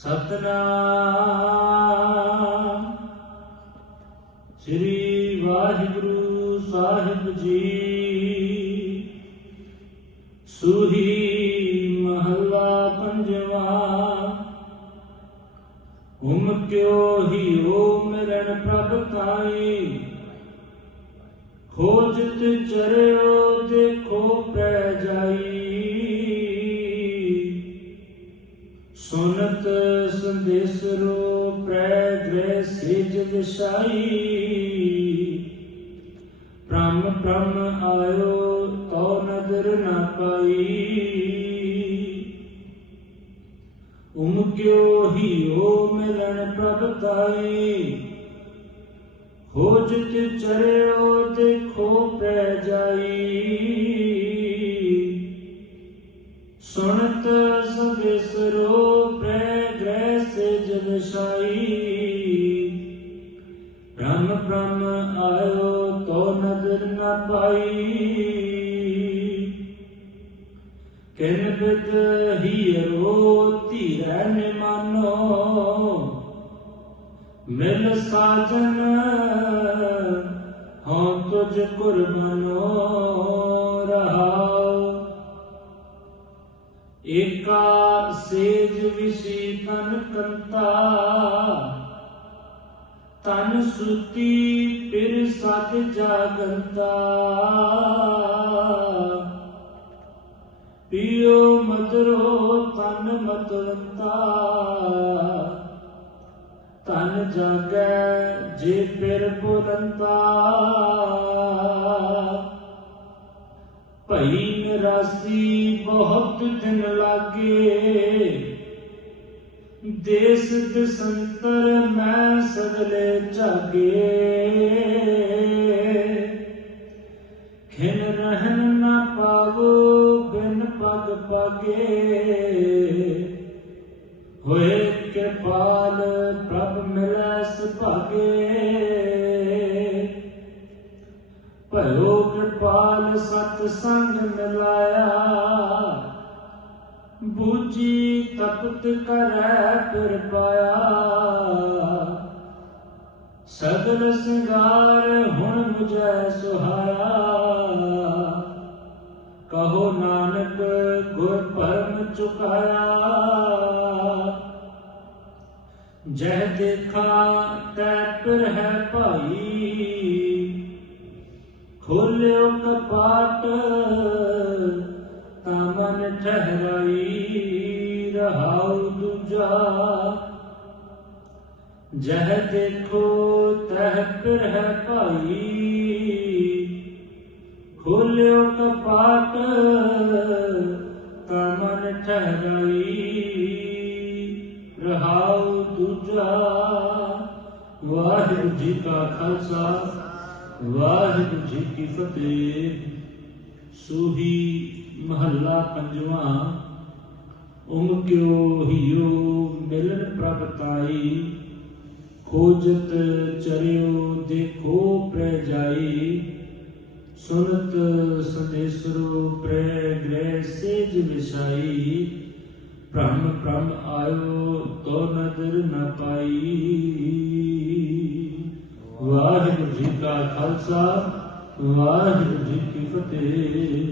ਸਤਨਾਮ। ਸ੍ਰੀ ਵਾਹਿਗੁਰੂ ਸਾਹਿਬ ਜੀ, ਸੁਹੀ ਮਹਲਾ ਪੰਜਵਾ। ਹੁਮ ਕਿਉ ਹੀਓ ਮਿਲਣ ਪ੍ਰਭ ਤਾਈ। ਖੋਜਤ ਚਰਿਓ ਦੇਖੋ ਪੈ ਜਾ ਸੁਨਤ ਸੰਦੇਸਰੋ ਪ੍ਰੈ ਗ੍ਰਹਿ ਸੇਜ ਵਿਸ਼ਾਈ ਪ੍ਰਮ ਪ੍ਰਮ ਆਇਓ ਤੋ ਨਦਰ ਨਾ ਪਾਈ। ਉਮ ਹੀ ਹੀਓ ਮਿਲਣ ਪ੍ਰਭ ਤਾਈ। ਖੋਜਤ ਚਰਿਓ ਸੰਦੇਸਰੋ ਪ੍ਰੈ ਗ੍ਰਹਿ ਸੇ ਜਨਸ਼ਾਈ ਬ੍ਰਹਮ ਬ੍ਰਹਮ ਆਇਓ ਤੋ ਨਦਰ ਨ ਪਾਈ। ਕਿਨ ਬਿਦ ਹੀਰੋ ਧੀਰੈ ਨਿਮਾਨੋ, ਮਿਲ ਸਾਜਨ ਹਉ ਤੁਝ ਕੁਰਬਾਨੋ ਰਹਾਉ। ਏਕਾ ਸੇਜ ਵਿਸੀ ਤਨ ਕੰਤਾ ਤਨ ਸੁਤੀ ਫਿਰ ਸਤ ਜਾਗੰਤਾ ਪਿਓ ਮਦਰੋ ਤਨ ਮਤਵੰਤਾ ਤਨ ਜਾਗੈ ਜੇ ਫਿਰ ਬੁਲੰਤਾ ਭਈ ਨਿਰਾਸੀ ਬਹੁਤ ਦਿਨ ਲਾਗੇ। ਦੇਸ ਦਸੰਤਰ ਮੈਂ ਸਗਲੇ ਜਾਗੇ ਖਿਨ ਰਹਿਨ ਨਾ ਪਾਵੋ, ਬਿਨ ਪਗ ਪਾਗੇ। ਹੋਏ ਕਿਰਪਾਲ ਪ੍ਰਭ ਮਿਲੈ ਸੁਭਾਗੇ। ਭਇਓ ਕਿਰਪਾਲ ਸਤ ਸੰਗ ਮਿਲਾਇਆ ਬੂਝੀ ਤਪਤ ਕਰੈ ਫਿਰ ਪਾਇਆ। ਸਗਲ ਸਿੰਗਾਰ ਹੁਣ ਮੁਝੈ ਸੁਹਾਇਆ। ਕਹੋ ਨਾਨਕ ਗੁਰ ਪਰਮ ਚੁਕਾਇਆ। ਜਹ ਦੇਖਾ ਤੈ ਪਰ ਹੈ ਭਾਈ। ਖੋਲਿਓ ਕਪਾਟ ਠਹਿਰਾਈ ਰਹਾਉ ਦੂਜਾ ਜਹ ਦੇਖੋ ਤਹ ਪਰ ਹੈ ਭਾਈ ਖੋਲਿਓ ਕਪਾਟ ਤਾਂ ਠਹਿਰਾਈ ਰਹਾਉ ਦੂਜਾ, ਵਾਹਿਗੁਰੂ ਜੀ ਕਾ ਖਾਲਸਾ, ਵਾਹਿਗੁਰੂ ਜੀ ਕੀ ਫਤਿਹ। ਸੂਹੀ ਮਹੱਲਾ ਪੰਜਵਾਂ ਉਮ ਕਿਉ ਹੀਓ ਮਿਲਨ ਪ੍ਰਭ ਤਾਈ, ਖੋਜਤ ਚਰਿਓ ਦੇਖੋ ਪ੍ਰੈ ਜਾਈ, ਸੁਨਤ ਸੰਦੇਸਰੋ ਪ੍ਰੈ ਗ੍ਰਹਿ ਸੇਜ ਵਿਸ਼ਾਈ ਭ੍ਰਮ ਭ੍ਰਮ ਆਇਓ ਤੋ ਨਦਰ ਨ ਪਾਈ। ਵਾਹਿਗੁਰੂ ਜੀ ਕਾ ਖਾਲਸਾ ਵਾਹਿਗੁਰੂ ਜੀ ਕੀ ਫਤਿਹ।